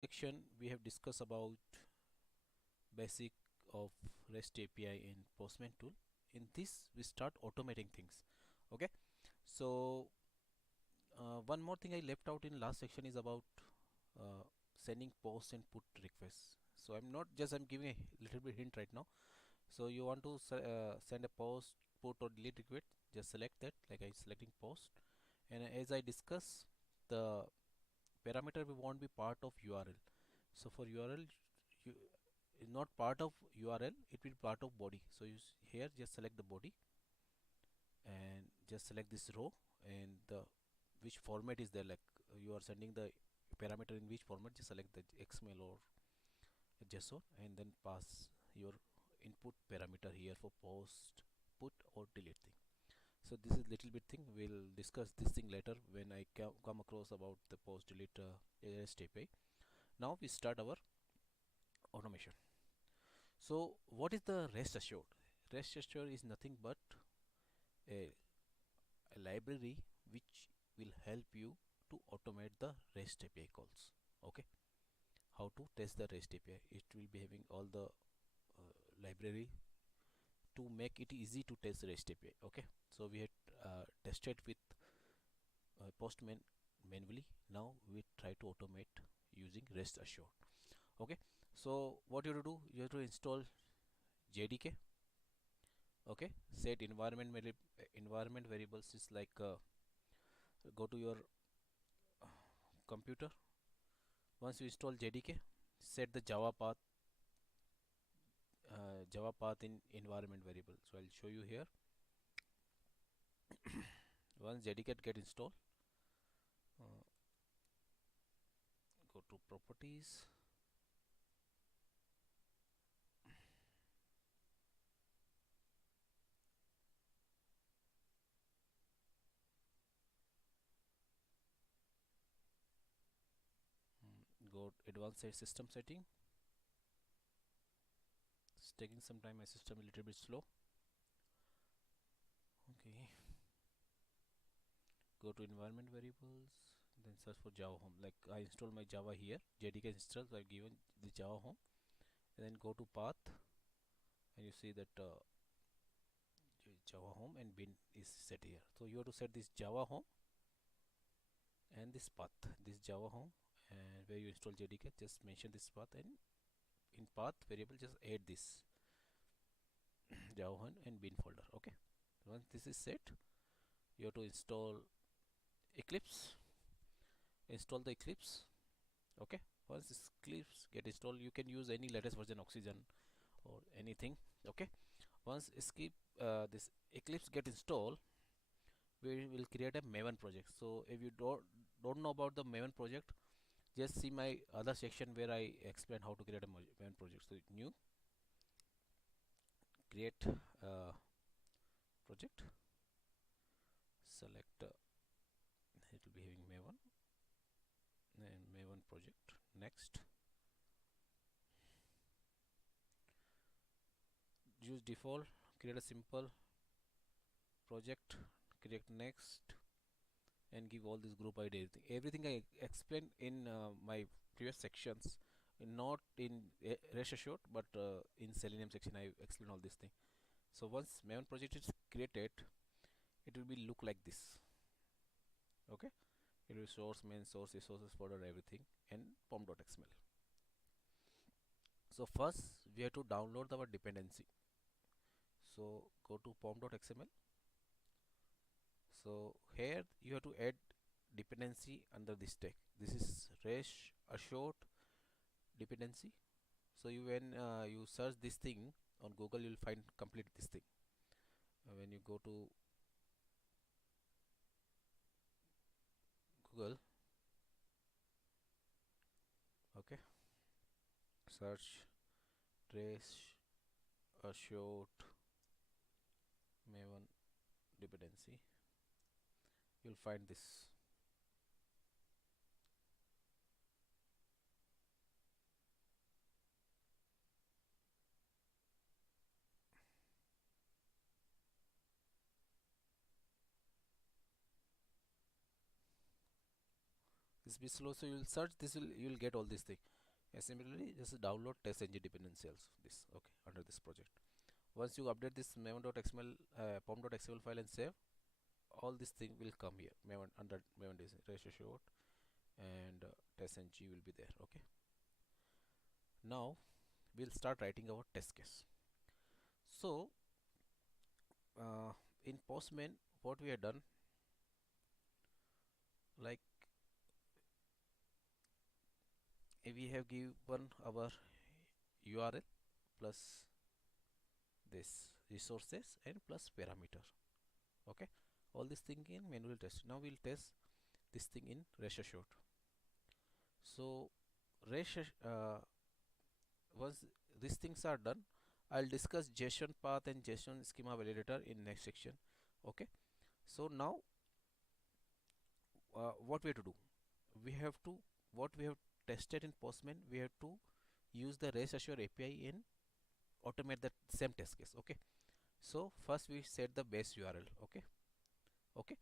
section we have discussed about basic of REST API in Postman tool. In this we start automating things. Okay, so one more thing I left out in last section is about uh, sending post and put requests. So I'm giving a little bit hint right now. So you want to send a post, put or delete request, just select that, like I'm selecting post, and as I discuss, the parameter we want be part of URL. So for URL, you is not part of URL, it will be part of body. So here just select the body and just select this row and the which format is there, like you are sending the parameter in which format, just select the XML or JSON and then pass your input parameter here for post, put or delete thing. So this is little bit thing, we'll discuss this thing later when I come across about the post delete REST API. Now we start our automation. So what is the REST assured? REST assured is nothing but a, a library which will help you to automate the REST API calls. Okay, how to test the REST API? It will be having all the library to make it easy to test REST API. Okay, so we had tested with Postman manually. Now we try to automate using REST assured. Okay, so what you have to do, you have to install JDK. Okay, set environment variables is like go to your computer. Once you install JDK, set the Java path in environment variable. So I'll show you here. Once JDK get installed, uh, go to properties, go advanced system setting. It's taking some time, my system a little bit slow. Okay, go to environment variables, then search for Java home. Like I install my Java here, JDK install, so I've given the Java home, and then go to path, and you see that Java home and bin is set here. So you have to set this Java home and this path, this Java home, and where you install JDK, just mention this path, and in path variable just add this Java home and bin folder. Okay, once this is set, you have to install Eclipse. Install the Eclipse. Okay, once this Eclipse get installed, you can use any latest version Oxygen or anything. Okay, once skip this Eclipse get installed, we will create a Maven project. So if you don't know about the Maven project, just see my other section where I explain how to create a Maven project. So new, create project, select it will be having Maven and Maven project. Next, use default, create a simple project, create next, and give all this group ID. Everything I explained in my previous sections, not in rest assured, but in Selenium section I explain all this thing. So once Maven project is created, it will be look like this. Okay, it will source, main source, resources folder, everything, and pom.xml. So first we have to download our dependency. So go to pom.xml. So here you have to add dependency under this tag. This is rest assured dependency. So when you search this thing on Google, you'll find complete this thing. When you go to Google, okay, search rest assured Maven dependency, you'll find this. This be slow, so you will search this, you will get all these things. And similarly, just download test ng dependency also this, okay, under this project. Once you update this maven.xml pom.xml file and save, all this thing will come here. Maven under Maven is RestAssured, and test ng will be there. Okay. Now we'll start writing our test case. So in Postman, what we have done, like we have given our URL plus this resources and plus parameter. Okay, all this thing in manual test. Now we'll test this thing in RestAssured. So once these things are done, I'll discuss JSON path and JSON schema validator in next section. Okay, so now what we have to do, we have to, what we have tested in Postman, we have to use the RestAssured API in automate that same test case. Okay, so first we set the base URL. Okay,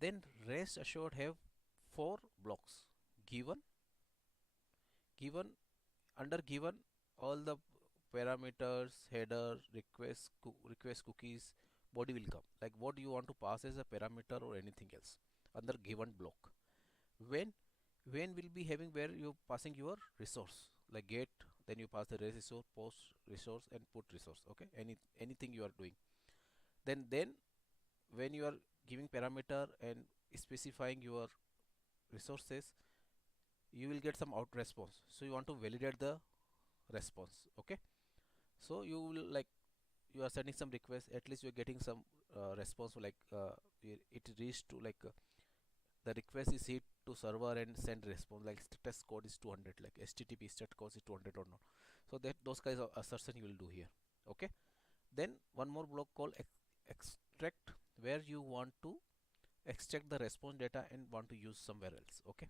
then RestAssured have 4 blocks: given, under given, all the parameters, header, request cookies, body will come. Like what you want to pass as a parameter or anything else under given block. When will be having where you passing your resource, like get, then you pass the res resource, post resource, and put resource. Okay, anything you are doing. Then when you are giving parameter and specifying your resources, you will get some out response. So you want to validate the response. Okay, so you will, like, you are sending some request, at least you are getting some response, like it reached to, like the request is hit to server and send response, like status code is 200, like http status code is 200 or not. So that those kinds of assertion you will do here. Okay, then one more block called extract, where you want to extract the response data and want to use somewhere else. Okay,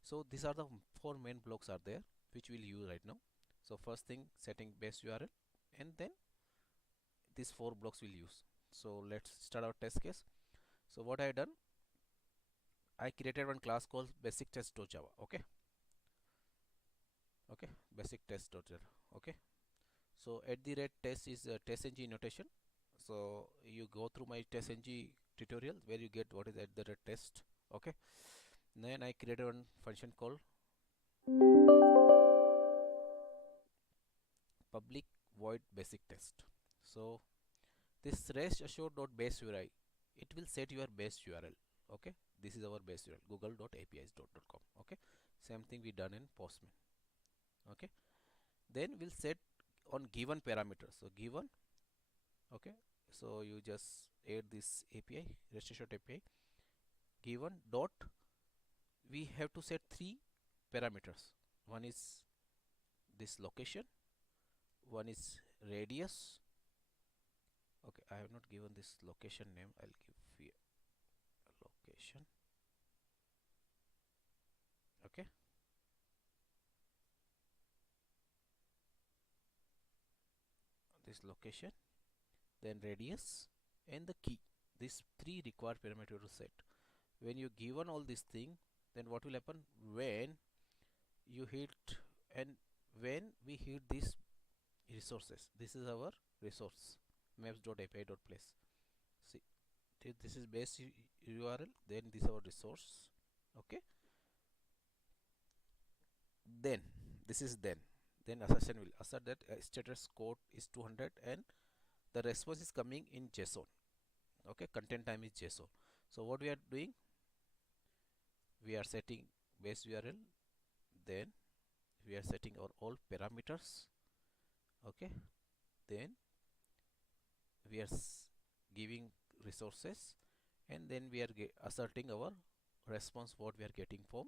so these are the 4 main blocks are there which we'll use right now. So first thing, setting base URL, and then these 4 blocks we'll use. So let's start our test case. So what I done, I created one class called basic test.java. Okay, basic test.java. Okay, so at the rate test is test ng notation. So you go through my test ng tutorial where you get what is at the rate test. Okay, then I created one function called public void basic test. So this RestAssured.base URI, it will set your base URL. Okay, this is our base URL, google.apis.com. Okay, same thing we done in Postman. Okay, then we'll set on given parameter. So given, okay, so you just add this API, RestAssured API, given dot, we have to set 3 parameters. One is this location, one is radius. Okay, I have not given this location name, I'll give here location. Okay, this location, then radius, and the key. These 3 required parameter to set. When you given all these thing, then what will happen when you hit, and when we hit these resources, this is our resource, maps.api.place. See, this is base URL, then this is our resource. Okay, then this is then assertion will assert that status code is 200 and the response is coming in JSON. Okay, content time is JSON. So what we are doing, we are setting base URL, then we are setting our all parameters. Okay, then we are giving resources, and then we are asserting our response what we are getting from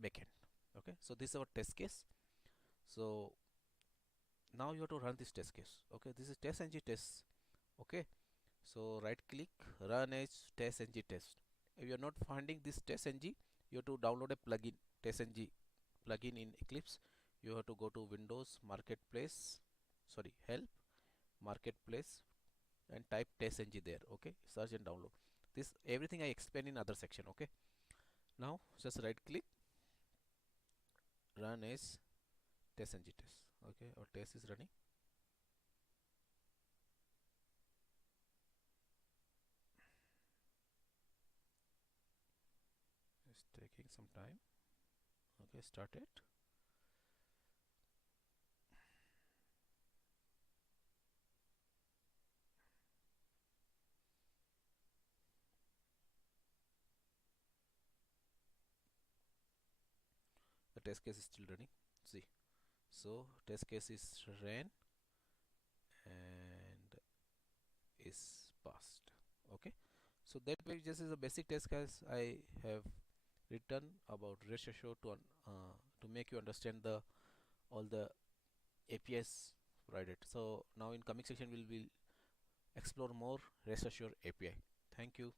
backend. Okay, so this is our test case. So now you have to run this test case. Okay, this is test ng test. Okay, so right click, run as test ng test. If you are not finding this test ng, you have to download a plugin, test ng plugin in Eclipse. You have to go to Windows Marketplace, sorry, help Marketplace, and type test ng there. Okay, search and download this. Everything I explain in other section. Okay, Now just right click, run as test ng test. Okay, our test is running. It's taking some time. Okay, start it. The test case is still running. See, so test case is ran and is passed. Okay, so that way this is a basic test case I have written about RestAssured to make you understand the all the APIs provided. So now in coming section we will explore more RestAssured API. Thank you.